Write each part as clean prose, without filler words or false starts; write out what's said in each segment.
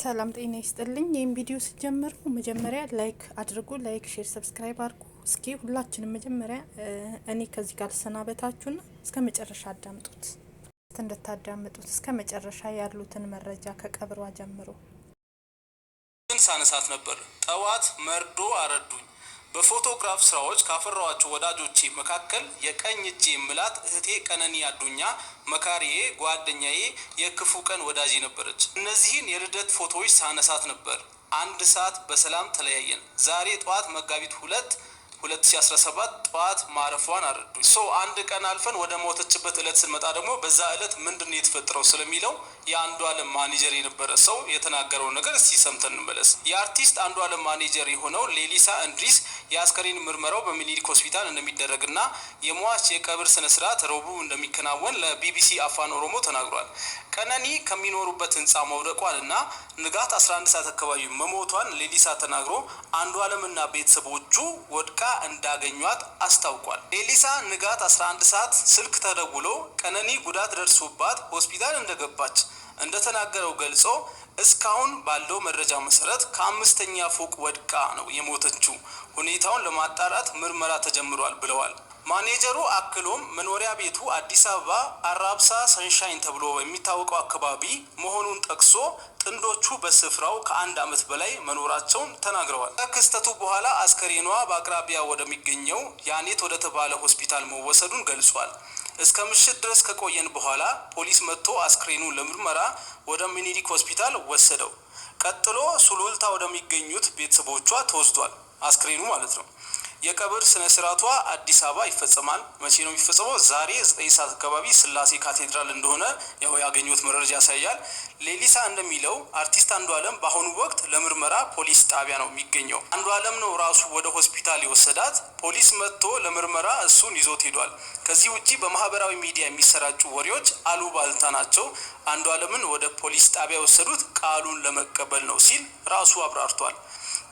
ሰላም ጤና ይስጥልኝ። ይህን ቪዲዮ ሲጀምሩ መጀመሪያ ላይክ አድርጉ። ላይክ፣ ሼር፣ ሰብስክራይብ አድርጉ። እስኪ ሁላችንም መጀመሪያ እኔ ከዚህ ጋር ሰናበታችሁና እስከ መጨረሻ አዳምጡት። እንድታዳምጡት እስከ መጨረሻ ያሉትን መረጃ ከቀብሯ ጀምሮ ሳነሳት ነበር። ጠዋት መርዶ አረዱኝ። በፎቶግራፍ ስራዎች ካፈራኋቸው ወዳጆቼ መካከል የቀኝ እጄ ምላት እህቴ ቀነኒ አዱኛ መካሪዬ፣ ጓደኛዬ፣ የክፉ ቀን ወዳጄ ነበረች። እነዚህን የልደት ፎቶዎች ሳነሳት ነበር። አንድ ሰዓት በሰላም ተለያየን። ዛሬ ጠዋት መጋቢት 2017 ጠዋት ማረፏን አረዱኝ። አንድ ቀን አልፈን ወደ ሞተችበት እለት ስንመጣ ደግሞ በዛ እለት ምንድነው የተፈጠረው ስለሚለው የአንዷለም ማኔጀር የነበረ ሰው የተናገረው ነገር እስቲ ሰምተን እንመለስ። የአርቲስት አንዷለም ማኔጀር የሆነው ሌሊሳ እንድሪስ የአስከሬን ምርመራው በሚኒሊክ ሆስፒታል እንደሚደረግና የሟች የቀብር ስነስርዓት ረቡዕ እንደሚከናወን ለቢቢሲ አፋን ኦሮሞ ተናግሯል። ቀነኒ ከሚኖሩበት ህንፃ መውደቋንና ንጋት 11 ሰዓት አካባቢ መሞቷን ሌሊሳ ተናግሮ አንዷለምና ቤተሰቦቹ ወድቃ እንዳገኟት አስታውቋል። ሌሊሳ ንጋት 11 ሰዓት ስልክ ተደውሎ ቀነኒ ጉዳት ደርሶባት ሆስፒታል እንደገባች እንደተናገረው ገልጾ እስካሁን ባለው መረጃ መሰረት ከ5ኛ ፎቅ ወድቃ ነው የሞተችው። ሁኔታውን ለማጣራት ምርመራ ተጀምሯል ብለዋል። ማኔጀሩ አክሎም መኖሪያ ቤቱ አዲስ አበባ አራብሳ ሰንሻይን ተብሎ የሚታወቀው አካባቢ መሆኑን ጠቅሶ ጥንዶቹ በስፍራው ከ1 ዓመት በላይ መኖራቸውን ተናግረዋል። ከክስተቱ በኋላ አስከሬኗ በአቅራቢያ ወደሚገኘው ያኔት ወደ ተባለ ሆስፒታል መወሰዱን ገልጿል። እስከ ምሽት ድረስ ከቆየን በኋላ ፖሊስ መጥቶ አስክሬኑን ለምርመራ ወደ ሚኒሊክ ሆስፒታል ወሰደው። ቀጥሎ ሱሉልታ ወደሚገኙት ቤተሰቦቿ ተወስዷል። አስክሬኑ ማለት ነው። የቀብር ስነ ስርዓቷ አዲስ አበባ ይፈጸማል። መቼ ነው የሚፈጸመው? ዛሬ 9 ሰዓት አካባቢ ስላሴ ካቴድራል እንደሆነ ያገኙት መረጃ ያሳያል። ሌሊሳ እንደሚለው አርቲስት አንዷለም በአሁኑ ወቅት ለምርመራ ፖሊስ ጣቢያ ነው የሚገኘው። አንዷለም ነው ራሱ ወደ ሆስፒታል የወሰዳት። ፖሊስ መጥቶ ለምርመራ እሱን ይዞት ሄዷል። ከዚህ ውጪ በማህበራዊ ሚዲያ የሚሰራጩ ወሬዎች አሉባልታ ናቸው። አንዷለምን ወደ ፖሊስ ጣቢያ የወሰዱት ቃሉን ለመቀበል ነው ሲል ራሱ አብራርቷል።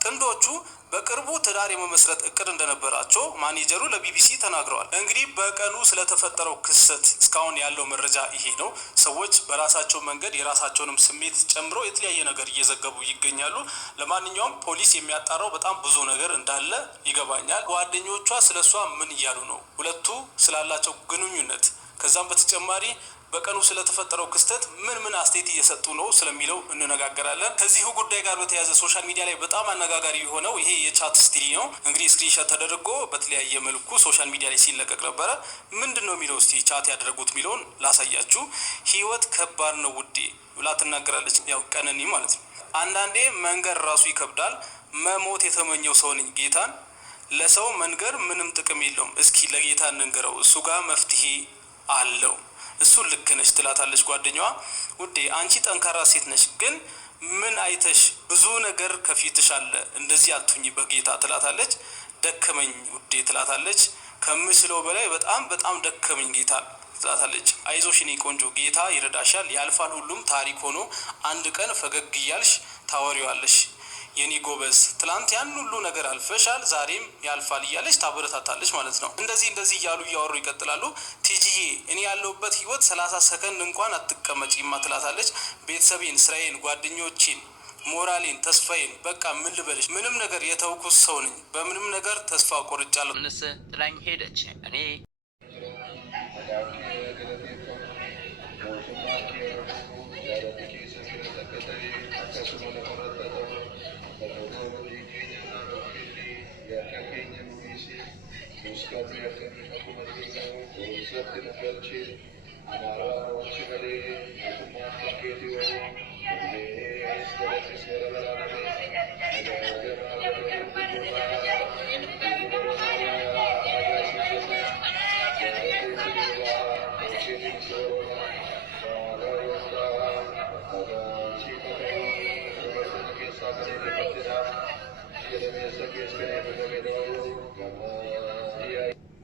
ጥንዶቹ በቅርቡ ትዳር የመመስረት እቅድ እንደነበራቸው ማኔጀሩ ለቢቢሲ ተናግረዋል። እንግዲህ በቀኑ ስለተፈጠረው ክስተት እስካሁን ያለው መረጃ ይሄ ነው። ሰዎች በራሳቸው መንገድ የራሳቸውንም ስሜት ጨምሮ የተለያየ ነገር እየዘገቡ ይገኛሉ። ለማንኛውም ፖሊስ የሚያጣራው በጣም ብዙ ነገር እንዳለ ይገባኛል። ጓደኞቿ ስለሷ ምን እያሉ ነው? ሁለቱ ስላላቸው ግንኙነት ከዛም በተጨማሪ በቀኑ ስለተፈጠረው ክስተት ምን አስተያየት እየሰጡ ነው ስለሚለው እንነጋገራለን። ከዚሁ ጉዳይ ጋር በተያያዘ ሶሻል ሚዲያ ላይ በጣም አነጋጋሪ የሆነው ይሄ የቻት ስትሪ ነው። እንግዲህ ስክሪንሾት ተደርጎ በተለያየ መልኩ ሶሻል ሚዲያ ላይ ሲለቀቅ ነበረ። ምንድነው የሚለው? እስቲ ቻት ያደረጉት የሚለውን ላሳያችሁ። ህይወት ከባድ ነው ውዴ ብላ ትናገራለች። ያው ቀነኒ ማለት ነው። አንዳንዴ መንገር ራሱ ይከብዳል። መሞት የተመኘው ሰው ነኝ ጌታን። ለሰው መንገር ምንም ጥቅም የለውም። እስኪ ለጌታ እንንገረው፣ እሱ ጋር መፍትሄ አለው። እሱ ልክ ነች ትላታለች ጓደኛዋ። ውዴ አንቺ ጠንካራ ሴት ነች፣ ግን ምን አይተሽ? ብዙ ነገር ከፊትሽ አለ፣ እንደዚህ አትሁኝ በጌታ ትላታለች። ደከመኝ ውዴ ትላታለች። ከምስለው በላይ በጣም ደከመኝ ጌታ ትላታለች። አይዞሽ የኔ ቆንጆ፣ ጌታ ይረዳሻል፣ ያልፋል። ሁሉም ታሪክ ሆኖ አንድ ቀን ፈገግ እያልሽ ታወሪዋለሽ የኔ ጎበዝ። ትላንት ያን ሁሉ ነገር አልፈሻል፣ ዛሬም ያልፋል እያለች ታበረታታለች ማለት ነው። እንደዚህ እያሉ እያወሩ ይቀጥላሉ። ቲጂዬ እኔ ያለሁበት ህይወት 30 ሰከንድ እንኳን አትቀመጪማ ትላታለች። ቤተሰቤን፣ ስራዬን፣ ጓደኞቼን፣ ሞራሌን፣ ተስፋዬን በቃ ምን ልበልሽ፣ ምንም ነገር የተውኩት ሰው ነኝ። በምንም ነገር ተስፋ ቆርጫለሁ። ምንስ ጥላኝ ሄደች። እኔ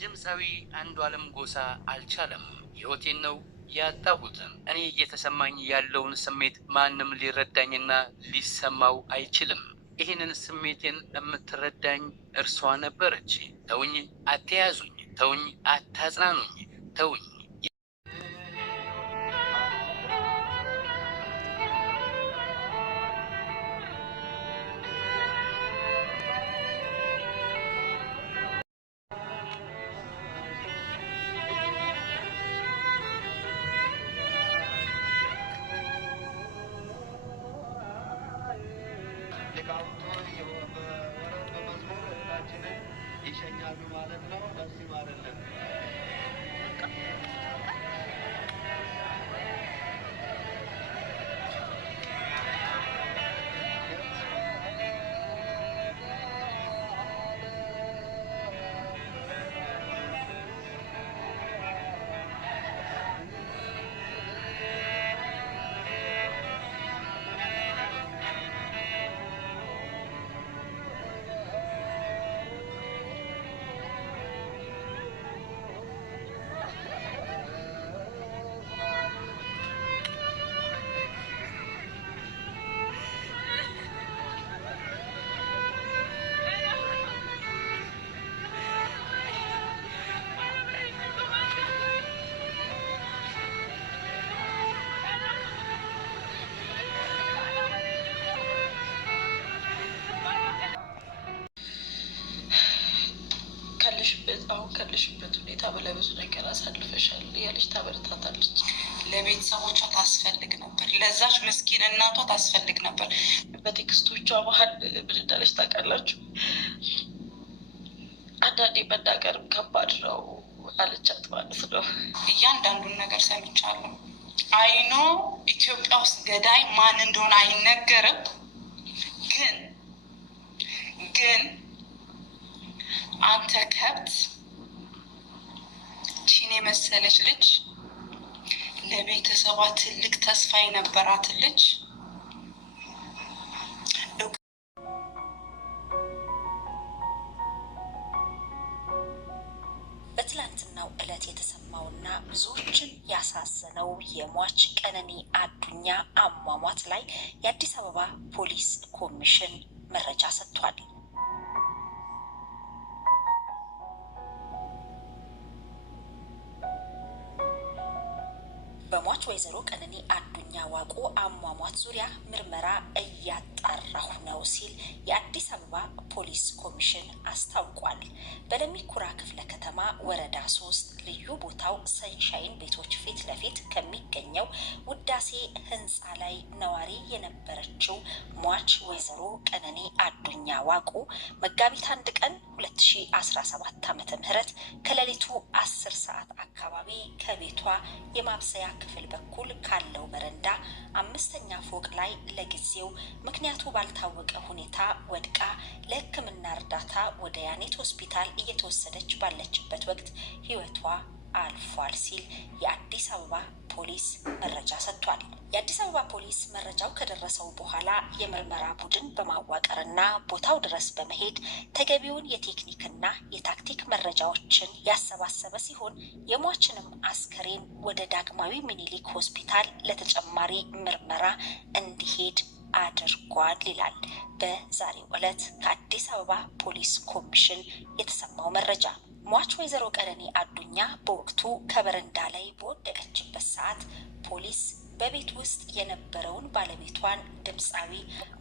ድምፃዊ አንዷለም ጎሳ አልቻለም። ህይወቴን ነው ያጣሁት። እኔ እየተሰማኝ ያለውን ስሜት ማንም ሊረዳኝና ሊሰማው አይችልም። ይህንን ስሜቴን የምትረዳኝ እርሷ ነበረች። ተውኝ፣ አትያዙኝ፣ ተውኝ፣ አታጽናኑኝ፣ ተውኝ። ሊቃውንቱ በወረብ በመዝሙር እህታችንን ይሸኛሉ ማለት ነው። ደስ ይበለን። አሁን ካለሽበት ሁኔታ በላይ ብዙ ነገር አሳልፈሻል ያለች ታበረታታለች። ለቤተሰቦቿ ታስፈልግ ነበር፣ ለዛች ምስኪን እናቷ ታስፈልግ ነበር። በቴክስቶቿ መሀል ምን እንዳለች ታውቃላችሁ? አንዳንዴ መናገርም ከባድ ነው አለቻት ማለት ነው። እያንዳንዱን ነገር ሰምቻለሁ። አይኖ ኢትዮጵያ ውስጥ ገዳይ ማን እንደሆነ አይነገርም፣ ግን አንተ ከብት ቺን የመሰለች ልጅ ለቤተሰቧ ትልቅ ተስፋ የነበራት ልጅ በትላንትናው ዕለት የተሰማውና ብዙዎችን ያሳዘነው የሟች ቀነኒ አዱኛ አሟሟት ላይ የአዲስ አበባ ፖሊስ ኮሚሽን መረጃ ሰጥቷል። በሟች ወይዘሮ ቀነኒ አዱኛ ዋቆ አሟሟት ዙሪያ ምርመራ እያጣራሁ ነው ሲል የአዲስ አበባ ፖሊስ ኮሚሽን አስታውቋል። በለሚ ኩራ ክፍለ ከተማ ወረዳ 3 ልዩ ቦታው ሰንሻይን ቤቶች ፊት ለፊት ከሚገኘው ውዳሴ ህንፃ ላይ ነዋሪ የነበረችው ሟች ወይዘሮ ቀነኒ አዱኛ ዋቆ መጋቢት 1 ቀን 2017 ዓ.ም ከሌሊቱ 10 ሰዓት አካባቢ ከቤቷ የማብሰያ ክፍል በኩል ካለው በረንዳ 5ኛ ፎቅ ላይ ለጊዜው ምክንያቱ ባልታወቀ ሁኔታ ወድቃ ለሕክምና እርዳታ ወደ ያኔት ሆስፒታል እየተወሰደች ባለችበት ወቅት ህይወቷ አልፏል ሲል የአዲስ አበባ ፖሊስ መረጃ ሰጥቷል። የአዲስ አበባ ፖሊስ መረጃው ከደረሰው በኋላ የምርመራ ቡድን በማዋቀርና ቦታው ድረስ በመሄድ ተገቢውን የቴክኒክና የታክቲክ መረጃዎችን ያሰባሰበ ሲሆን የሟችንም አስከሬን ወደ ዳግማዊ ሚኒሊክ ሆስፒታል ለተጨማሪ ምርመራ እንዲሄድ አድርጓል ይላል በዛሬው ዕለት ከአዲስ አበባ ፖሊስ ኮሚሽን የተሰማው መረጃ። ሟች ወይዘሮ ቀነኒ አዱኛ በወቅቱ ከበረንዳ ላይ በወደቀችበት ሰዓት ፖሊስ በቤት ውስጥ የነበረውን ባለቤቷን ድምፃዊ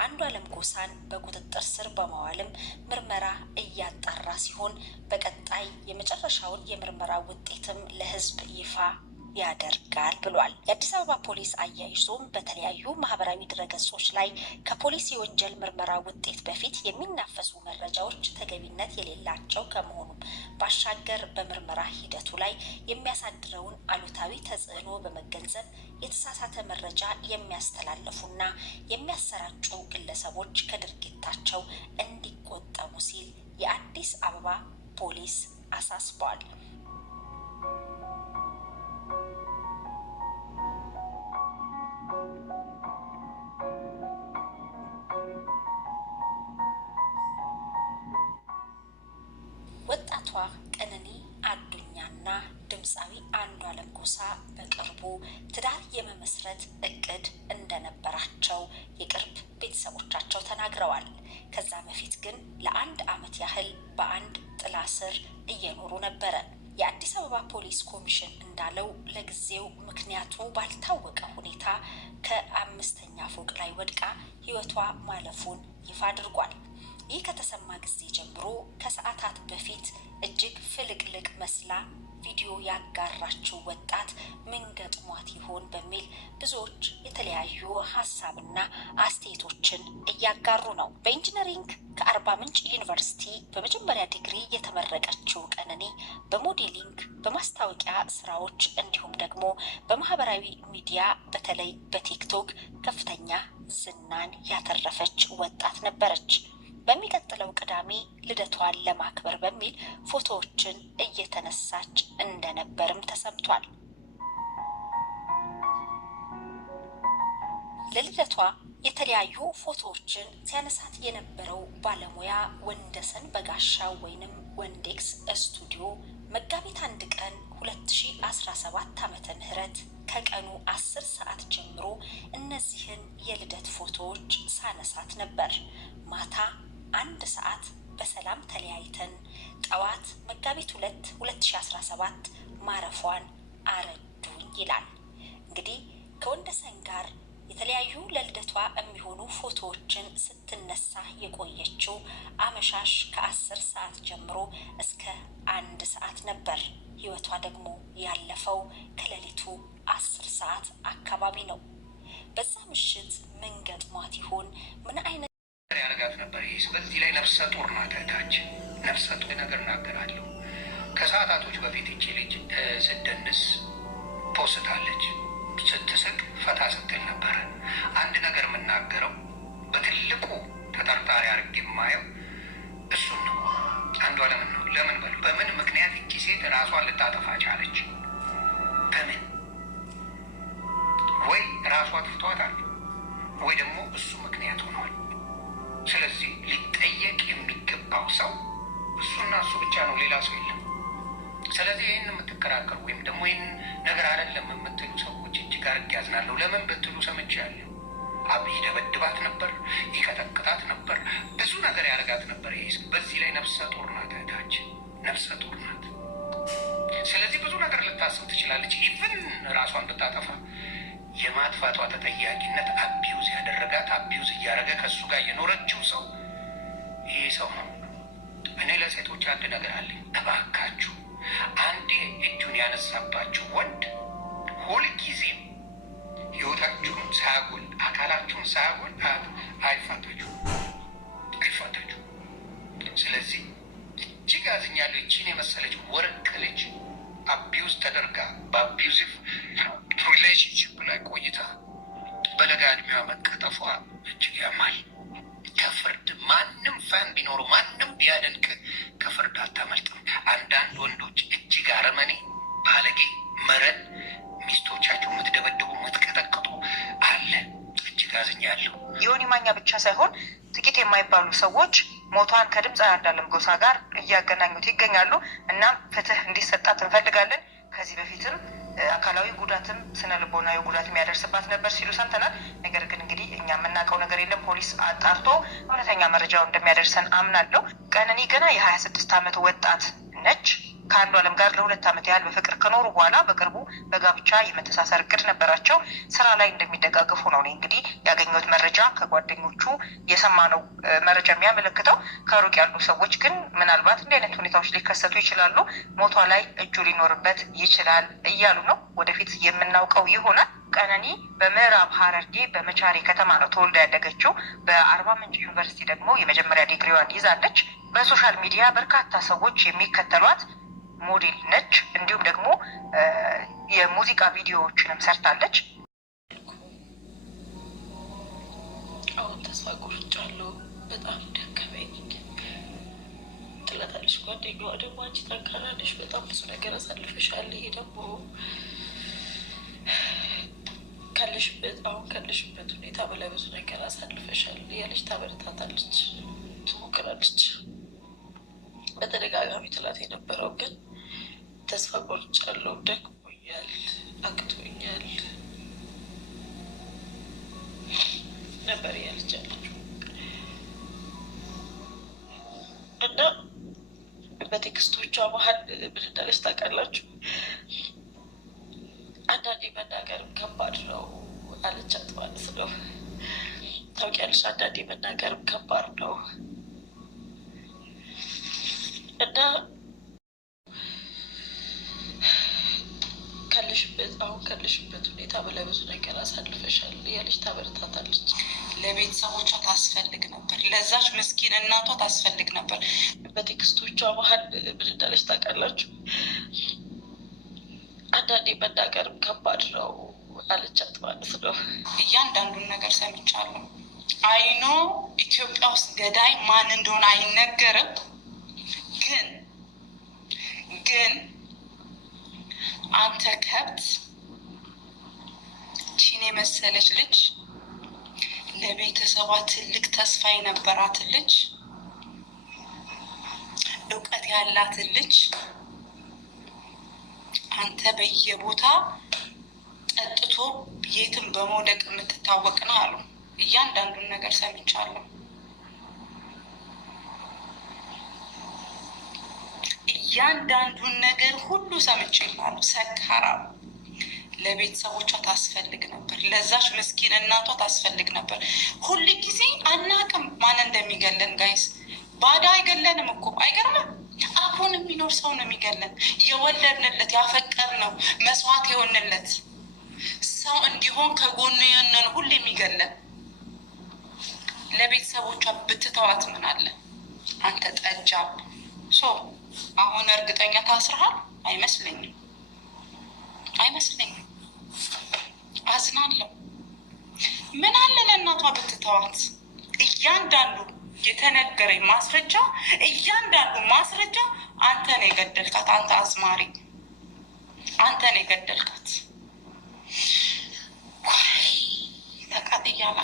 አንዷለም ጎሳን በቁጥጥር ስር በማዋልም ምርመራ እያጣራ ሲሆን በቀጣይ የመጨረሻውን የምርመራ ውጤትም ለሕዝብ ይፋ ያደርጋል ብሏል። የአዲስ አበባ ፖሊስ አያይዞም በተለያዩ ማህበራዊ ድረገጾች ላይ ከፖሊስ የወንጀል ምርመራ ውጤት በፊት የሚናፈሱ መረጃዎች ተገቢነት የሌላቸው ከመሆኑም ባሻገር በምርመራ ሂደቱ ላይ የሚያሳድረውን አሉታዊ ተጽዕኖ በመገንዘብ የተሳሳተ መረጃ የሚያስተላልፉና የሚያሰራጩ ግለሰቦች ከድርጊታቸው እንዲቆጠቡ ሲል የአዲስ አበባ ፖሊስ አሳስቧል። ወጣቷ ቀነኒ አዱኛና ድምፃዊ አንዷለም ጎሳ በቅርቡ ትዳር የመመስረት እቅድ እንደነበራቸው የቅርብ ቤተሰቦቻቸው ተናግረዋል። ከዛ በፊት ግን ለ1 ዓመት ያህል በአንድ ጥላ ስር እየኖሩ ነበረ። የአዲስ አበባ ፖሊስ ኮሚሽን እንዳለው ለጊዜው ምክንያቱ ባልታወቀ ሁኔታ ከ5ኛ ፎቅ ላይ ወድቃ ህይወቷ ማለፉን ይፋ አድርጓል። ይህ ከተሰማ ጊዜ ጀምሮ ከሰዓታት በፊት እጅግ ፍልቅልቅ መስላ ቪዲዮ ያጋራችው ወጣት ምን ገጥሟት ይሆን በሚል ብዙዎች የተለያዩ ሀሳብና አስተያየቶችን እያጋሩ ነው። በኢንጂነሪንግ ከአርባ ምንጭ ዩኒቨርሲቲ በመጀመሪያ ዲግሪ የተመረቀችው ቀነኒ በሞዴሊንግ፣ በማስታወቂያ ስራዎች እንዲሁም ደግሞ በማህበራዊ ሚዲያ በተለይ በቲክቶክ ከፍተኛ ዝናን ያተረፈች ወጣት ነበረች። በሚቀጥለው ቅዳሜ ልደቷን ለማክበር በሚል ፎቶዎችን እየተነሳች እንደነበርም ተሰምቷል። ለልደቷ የተለያዩ ፎቶዎችን ሲያነሳት የነበረው ባለሙያ ወንደሰን በጋሻው ወይንም ወንዴክስ ስቱዲዮ መጋቢት 1 ቀን 2017 ዓመተ ምህረት ከቀኑ 10 ሰዓት ጀምሮ እነዚህን የልደት ፎቶዎች ሳነሳት ነበር። ማታ 1 ሰዓት በሰላም ተለያይተን ጠዋት መጋቢት 2 2017 ማረፏን አረዱኝ ይላል። እንግዲህ ከወንደሰን ጋር የተለያዩ ለልደቷ የሚሆኑ ፎቶዎችን ስትነሳ የቆየችው አመሻሽ ከ10 ሰዓት ጀምሮ እስከ 1 ሰዓት ነበር። ህይወቷ ደግሞ ያለፈው ከሌሊቱ 10 ሰዓት አካባቢ ነው። በዛ ምሽት ምን ገጥሟት ይሆን? ምን አይነት ያረጋት ነበር? ይህ በዚህ ላይ ነፍሰ ጡር ናት እህታችን። ነፍሰ ጡር ነገር እናገራለሁ። ከሰዓታቶች በፊት እቺ ልጅ ስትደንስ ፖስታለች። ስትስቅ ፈታ ስትል ነበረ። አንድ ነገር የምናገረው በትልቁ ተጠርጣሪ አድርጌ የማየው እሱን ነው። አንዷለምን ነው። ለምን በሉ፣ በምን ምክንያት እቺ ሴት ራሷን ልታጠፋ ቻለች? በምን? ወይ ራሷ አጥፍቷታል ወይ ደግሞ እሱ ምክንያት ሆኗል። ስለዚህ ሊጠየቅ የሚገባው ሰው እሱና እሱ ብቻ ነው፣ ሌላ ሰው የለም። ስለዚህ ይህን የምትከራከሩ ወይም ደግሞ ይህን ነገር አይደለም የምትሉ ሰዎች እጅግ አድርጌ ያዝናለሁ። ለምን ብትሉ ሰምቻለሁ። አብይ ደበድባት ነበር፣ ይቀጠቅጣት ነበር፣ ብዙ ነገር ያደርጋት ነበር። ይሄ በዚህ ላይ ነፍሰ ጡር ናት እህታችን፣ ነፍሰ ጡር ናት። ስለዚህ ብዙ ነገር ልታስብ ትችላለች። ኢቭን ራሷን ብታጠፋ የማጥፋቷ ተጠያቂነት አቢዩዝ ያደረጋት አቢዩዝ እያደረገ ከእሱ ጋር የኖረችው ሰው ይሄ ሰው ነው። እኔ ለሴቶች አንድ ነገር አለኝ። እባካችሁ አንዴ እጁን ያነሳባችሁ ወንድ ሁልጊዜም ህይወታችሁን ሳያጎል አካላችሁን ሳያጎል አይፋታችሁ። ስለዚህ እጅግ አዝኛለሁ። ይህችን የመሰለች ወርቅ ልጅ አቢዩዝ ተደርጋ በአቢዩዚቭ ሪሌሽንሽፕ ላይ ቆይታ በለጋ እድሜዋ መቀጠፏ እጅግ ያማል። ከፍርድ ማንም ፋን ቢኖሩ ማንም ቢያደንቅ ከፍርድ አታመልጥም። አንዳንድ ወንዶች እጅግ አረመኔ፣ ባለጌ፣ መረን ሚስቶቻቸው የምትደበድቡ የምትቀጠቅጡ አለ። እጅግ አዝኛለሁ። ዮኒ ማኛ ብቻ ሳይሆን ጥቂት የማይባሉ ሰዎች ሞቷን ከድምፃዊ አንዷለም ጎሳ ጋር እያገናኙት ይገኛሉ። እናም ፍትህ እንዲሰጣት እንፈልጋለን። ከዚህ በፊትም አካላዊ ጉዳትም ስነ ልቦናዊ ጉዳትም ያደርስባት ነበር ሲሉ ሰምተናል። ነገር ግን እንግዲህ እኛ የምናውቀው ነገር የለም። ፖሊስ አጣርቶ እውነተኛ መረጃው እንደሚያደርሰን አምናለሁ። ቀነኒ ገና የ26 ዓመት ወጣት ነች። ከአንዷለም ጋር ለ2 ዓመት ያህል በፍቅር ከኖሩ በኋላ በቅርቡ በጋብቻ የመተሳሰር እቅድ ነበራቸው። ስራ ላይ እንደሚደጋገፉ ነው እንግዲህ ያገኘሁት መረጃ፣ ከጓደኞቹ የሰማነው መረጃ የሚያመለክተው። ከሩቅ ያሉ ሰዎች ግን ምናልባት እንዲህ አይነት ሁኔታዎች ሊከሰቱ ይችላሉ፣ ሞቷ ላይ እጁ ሊኖርበት ይችላል እያሉ ነው። ወደፊት የምናውቀው ይሆናል። ቀነኒ በምዕራብ ሐረርጌ በመቻሬ ከተማ ነው ተወልዳ ያደገችው። በአርባ ምንጭ ዩኒቨርሲቲ ደግሞ የመጀመሪያ ዲግሪዋን ይዛለች። በሶሻል ሚዲያ በርካታ ሰዎች የሚከተሏት ሞዴል ነች። እንዲሁም ደግሞ የሙዚቃ ቪዲዮዎችንም ሰርታለች። አሁን ተስፋ ቆርጫለሁ። በጣም ደከመኝ ትላታለች ጓደኛዋ። ደግሞ አንቺ ጠንካራ ነሽ፣ በጣም ብዙ ነገር አሳልፈሻል። ይሄ ደግሞ ካለሽበት ሁኔታ በላይ ብዙ ነገር አሳልፈሻል እያለች ታበረታታለች፣ ትሞክራለች። በተደጋጋሚ ትላት የነበረው ግን ተስፋ ቆርጫለሁ፣ ደክሞኛል፣ አቅቶኛል ነበር እያለች ያለችው እና በቴክስቶቿ መሀል ምን እንዳለች ታውቃላችሁ? አንዳንዴ መናገርም ከባድ ነው አለቻት ማለት ነው። ታውቂያለሽ፣ አንዳንዴ መናገርም ከባድ ነው እና አሁን ካለሽበት ሁኔታ በላይ ብዙ ነገር አሳልፈሻል እያለች ታበረታታለች። ለቤተሰቦቿ ታስፈልግ ነበር፣ ለዛች ምስኪን እናቷ ታስፈልግ ነበር። በቴክስቶቿ መሀል ምን እንዳለች ታውቃላችሁ? አንዳንዴ መናገርም ከባድ ነው አለቻት ማለት ነው። እያንዳንዱን ነገር ሰምቻለሁ። አይኖ ኢትዮጵያ ውስጥ ገዳይ ማን እንደሆነ አይነገርም፣ ግን አንተ ከብት ቺን የመሰለች ልጅ ለቤተሰቧ ትልቅ ተስፋ የነበራትን ልጅ እውቀት ያላትን ልጅ አንተ በየቦታ ጠጥቶ የትም በመውደቅ የምትታወቅ ነው አሉ። እያንዳንዱን ነገር ሰምቻለሁ። እያንዳንዱን ነገር ሁሉ ሰምቼላለሁ። ሰካራም ለቤተሰቦቿ ታስፈልግ ነበር፣ ለዛች ምስኪን እናቷ ታስፈልግ ነበር። ሁል ጊዜ አናቅም ማን እንደሚገለን ጋይስ። ባዳ አይገለንም እኮ አይገርምም? አሁን የሚኖር ሰው ነው የሚገለን። የወለድንለት ያፈቀርነው መስዋዕት የሆንለት ሰው እንዲሆን ከጎኑ የሆነን ሁሉ የሚገለን። ለቤተሰቦቿ ብትተዋት ምን አለ? አንተ ጠጃ አሁን እርግጠኛ ታስረሃል? አይመስለኝም። አዝናለሁ። ምን አለ ለእናቷ ብትተዋት? እያንዳንዱ የተነገረኝ ማስረጃ፣ እያንዳንዱ ማስረጃ አንተ ነው የገደልካት። አንተ አዝማሪ፣ አንተ ነው የገደልካት። ተቃጥያላ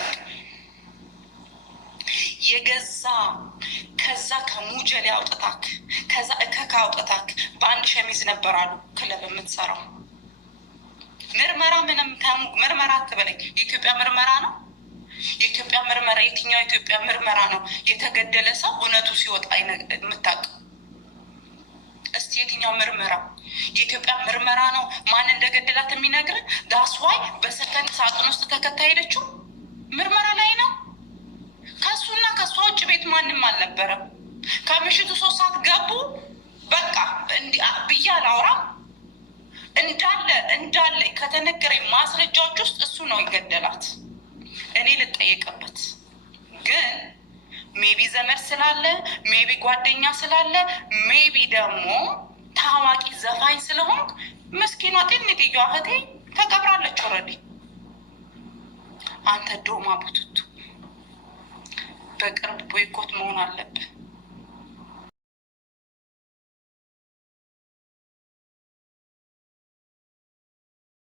የገዛ ከዛ ከሙጀሌ አውጥታክ ከዛ እከካ አውጥታክ በአንድ ሸሚዝ ነበር አሉ ክለብ የምትሰራው። ምርመራ ምንም ምርመራ አትበለኝ። የኢትዮጵያ ምርመራ ነው የኢትዮጵያ ምርመራ። የትኛው የኢትዮጵያ ምርመራ ነው የተገደለ ሰው እውነቱ ሲወጣ የምታውቀው? እስቲ የትኛው ምርመራ? የኢትዮጵያ ምርመራ ነው ማን እንደገደላት የሚነግርን? ዳስዋይ በሰከንድ ሳጥን ውስጥ ተከታ ሄደችው ምርመራ ላይ ነው። ከሱና ከሷ ውጭ ቤት ማንም አልነበረም። ከምሽቱ 3 ሰዓት ገቡ። በቃ ብዬ አላወራም። እንዳለ ከተነገረኝ ማስረጃዎች ውስጥ እሱ ነው ይገደላት። እኔ ልጠየቅበት። ግን ሜቢ ዘመድ ስላለ፣ ሜቢ ጓደኛ ስላለ፣ ሜቢ ደግሞ ታዋቂ ዘፋኝ ስለሆንክ ምስኪኗ ጤንጥየዋ እህቴ ተቀብራለች ኦልሬዲ። አንተ ዶማ ቡትቱ በቅርብ ቦይኮት መሆን አለብህ።